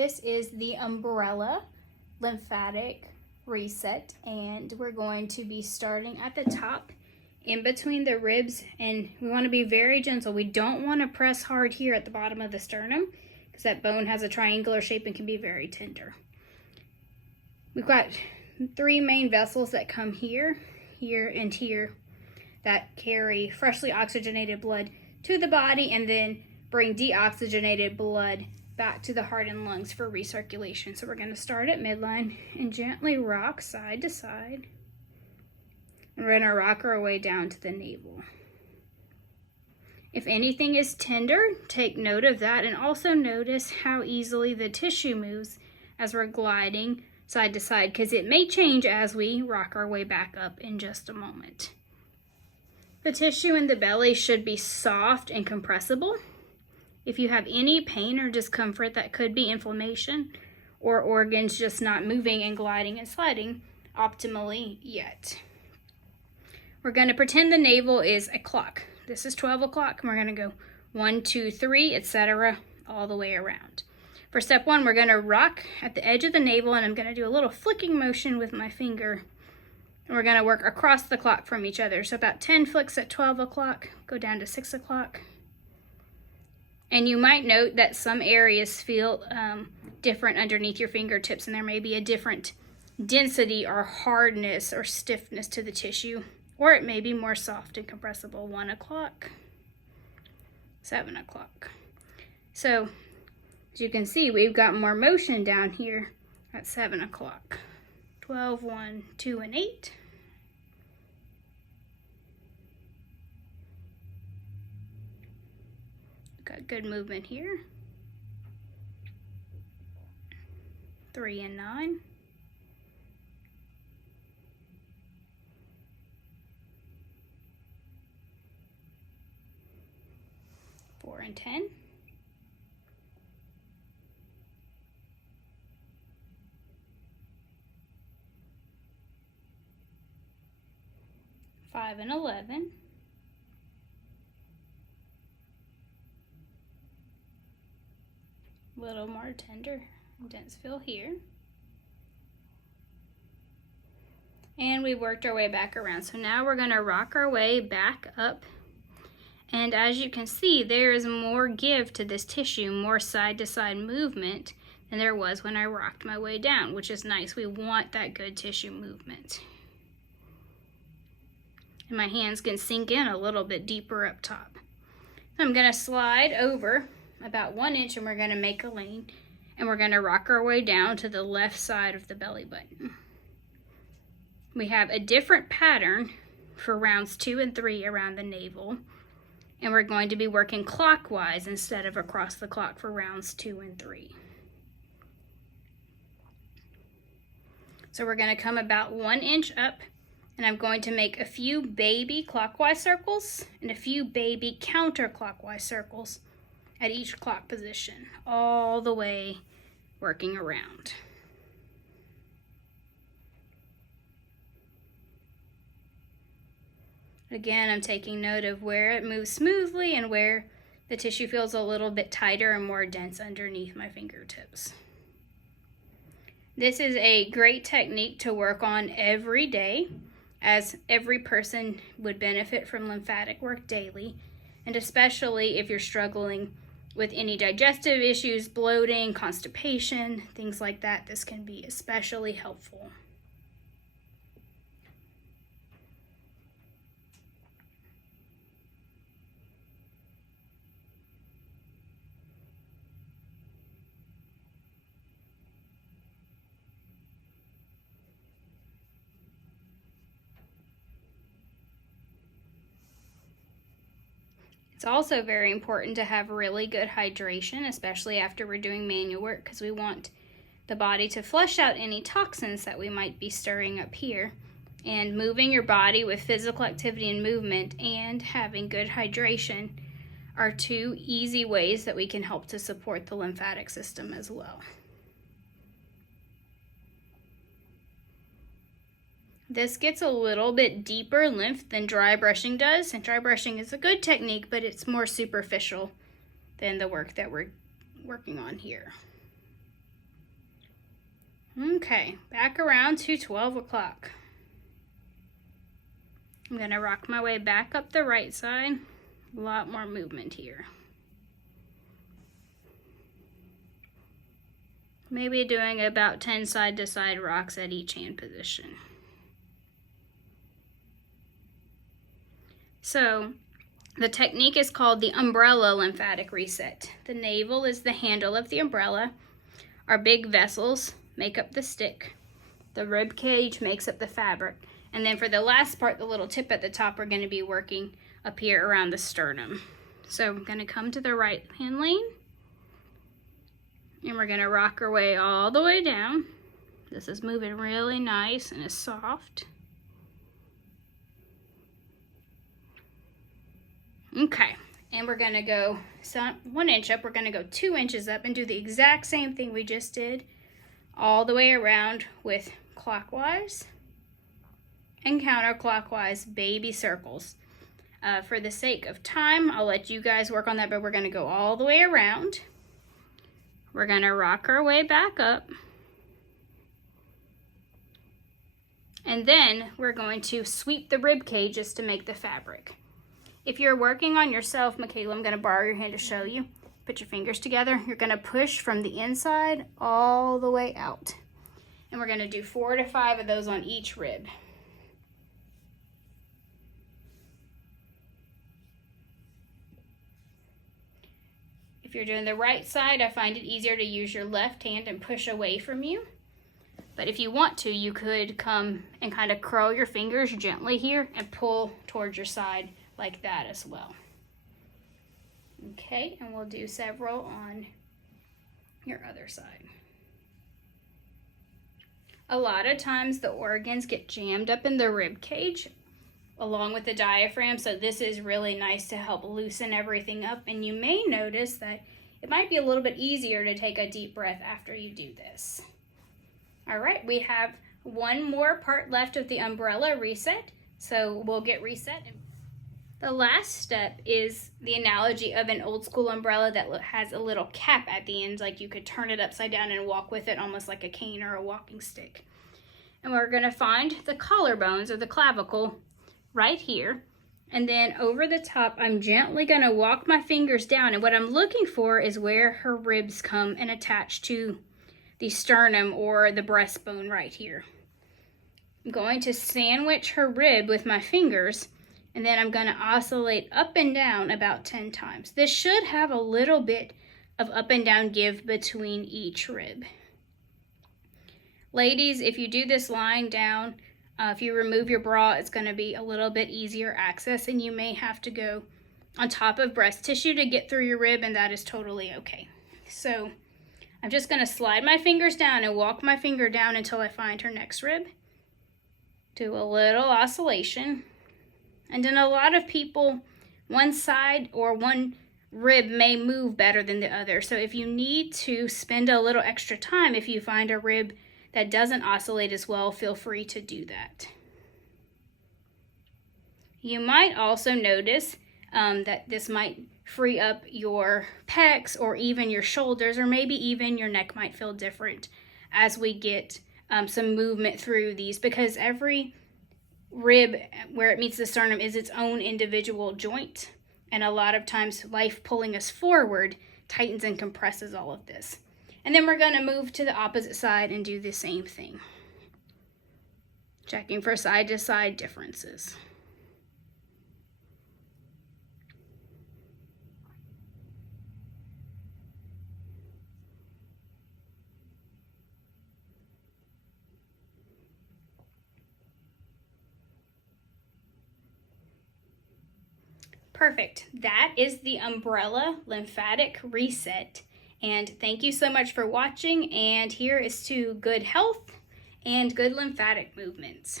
This is the umbrella lymphatic reset, and we're going to be starting at the top in between the ribs, and we want to be very gentle. We don't want to press hard here at the bottom of the sternum because that bone has a triangular shape and can be very tender. We've got three main vessels that come here, here, and here that carry freshly oxygenated blood to the body and then bring deoxygenated blood back to the heart and lungs for recirculation. So we're going to start at midline and gently rock side to side. And we're going to rock our way down to the navel. If anything is tender, take note of that, and also notice how easily the tissue moves as we're gliding side to side, because it may change as we rock our way back up in just a moment. The tissue in the belly should be soft and compressible. If you have any pain or discomfort, that could be inflammation or organs just not moving and gliding and sliding optimally yet. We're going to pretend the navel is a clock. This is 12 o'clock, and we're going to go 1, 2, 3, etc. all the way around. For step 1, we're going to rock at the edge of the navel, and I'm going to do a little flicking motion with my finger. And we're going to work across the clock from each other. So about 10 flicks at 12 o'clock, go down to 6 o'clock. And you might note that some areas feel different underneath your fingertips, and there may be a different density or hardness or stiffness to the tissue, or it may be more soft and compressible. 1 o'clock, 7 o'clock. So as you can see, we've got more motion down here at 7 o'clock. 12, 1, 2, and 8. Got good movement here. 3 and 9. 4 and 10. 5 and 11. 'A little more tender, dense feel here. And we worked our way back around. So now we're going to rock our way back up. And as you can see, there is more give to this tissue, more side-to-side movement than there was when I rocked my way down, which is nice. We want that good tissue movement. And my hands can sink in a little bit deeper up top. So I'm going to slide over about 1 inch, and we're going to make a lane, and we're going to rock our way down to the left side of the belly button. We have a different pattern for rounds 2 and 3 around the navel, and we're going to be working clockwise instead of across the clock for rounds 2 and 3. So we're going to come about 1 inch up, and I'm going to make a few baby clockwise circles and a few baby counterclockwise circles at each clock position, all the way working around. Again, I'm taking note of where it moves smoothly and where the tissue feels a little bit tighter and more dense underneath my fingertips. This is a great technique to work on every day, as every person would benefit from lymphatic work daily, and especially if you're struggling with any digestive issues, bloating, constipation, things like that, this can be especially helpful. It's also very important to have really good hydration, especially after we're doing manual work, because we want the body to flush out any toxins that we might be stirring up here. And moving your body with physical activity and movement and having good hydration are two easy ways that we can help to support the lymphatic system as well. This gets a little bit deeper lymph than dry brushing does, and dry brushing is a good technique, but it's more superficial than the work that we're working on here. Okay, back around to 12 o'clock. I'm going to rock my way back up the right side. A lot more movement here. Maybe doing about 10 side-to-side rocks at each hand position. So the technique is called the umbrella lymphatic reset. The navel is the handle of the umbrella. Our big vessels make up the stick. The rib cage makes up the fabric. And then for the last part, the little tip at the top, we're going to be working up here around the sternum. So I'm going to come to the right hand lane. And we're going to rock our way all the way down. This is moving really nice and is soft. Okay, and we're going to go 1 inch up. We're going to go 2 inches up and do the exact same thing we just did all the way around with clockwise and counterclockwise baby circles. For the sake of time, I'll let you guys work on that, but we're going to go all the way around. We're going to rock our way back up. And then we're going to sweep the rib cages to make the fabric. If you're working on yourself, Michaela, I'm going to borrow your hand to show you. Put your fingers together. You're going to push from the inside all the way out. And we're going to do 4 to 5 of those on each rib. If you're doing the right side, I find it easier to use your left hand and push away from you. But if you want to, you could come and kind of curl your fingers gently here and pull towards your side like that as well. Okay, and we'll do several on your other side. A lot of times the organs get jammed up in the rib cage along with the diaphragm, so this is really nice to help loosen everything up, and you may notice that it might be a little bit easier to take a deep breath after you do this. All right, we have one more part left of the umbrella reset, so we'll get reset. The last step is the analogy of an old school umbrella that has a little cap at the end, like you could turn it upside down and walk with it almost like a cane or a walking stick. And we're going to find the collarbones or the clavicle right here, and then over the top I'm gently going to walk my fingers down, and what I'm looking for is where her ribs come and attach to the sternum or the breastbone right here. I'm going to sandwich her rib with my fingers, and then I'm going to oscillate up and down about 10 times. This should have a little bit of up and down give between each rib. Ladies, if you do this lying down, if you remove your bra, it's going to be a little bit easier access, and you may have to go on top of breast tissue to get through your rib, and that is totally okay. So I'm just going to slide my fingers down and walk my finger down until I find her next rib. Do a little oscillation. And then a lot of people, one side or one rib may move better than the other. So if you need to spend a little extra time, if you find a rib that doesn't oscillate as well, feel free to do that. You might also notice that this might free up your pecs or even your shoulders, or maybe even your neck might feel different as we get some movement through these, because every rib where it meets the sternum is its own individual joint, and a lot of times life pulling us forward tightens and compresses all of this. And then we're going to move to the opposite side and do the same thing, checking for side to side differences. Perfect. That is the umbrella lymphatic reset. And thank you so much for watching. And here is to good health and good lymphatic movements.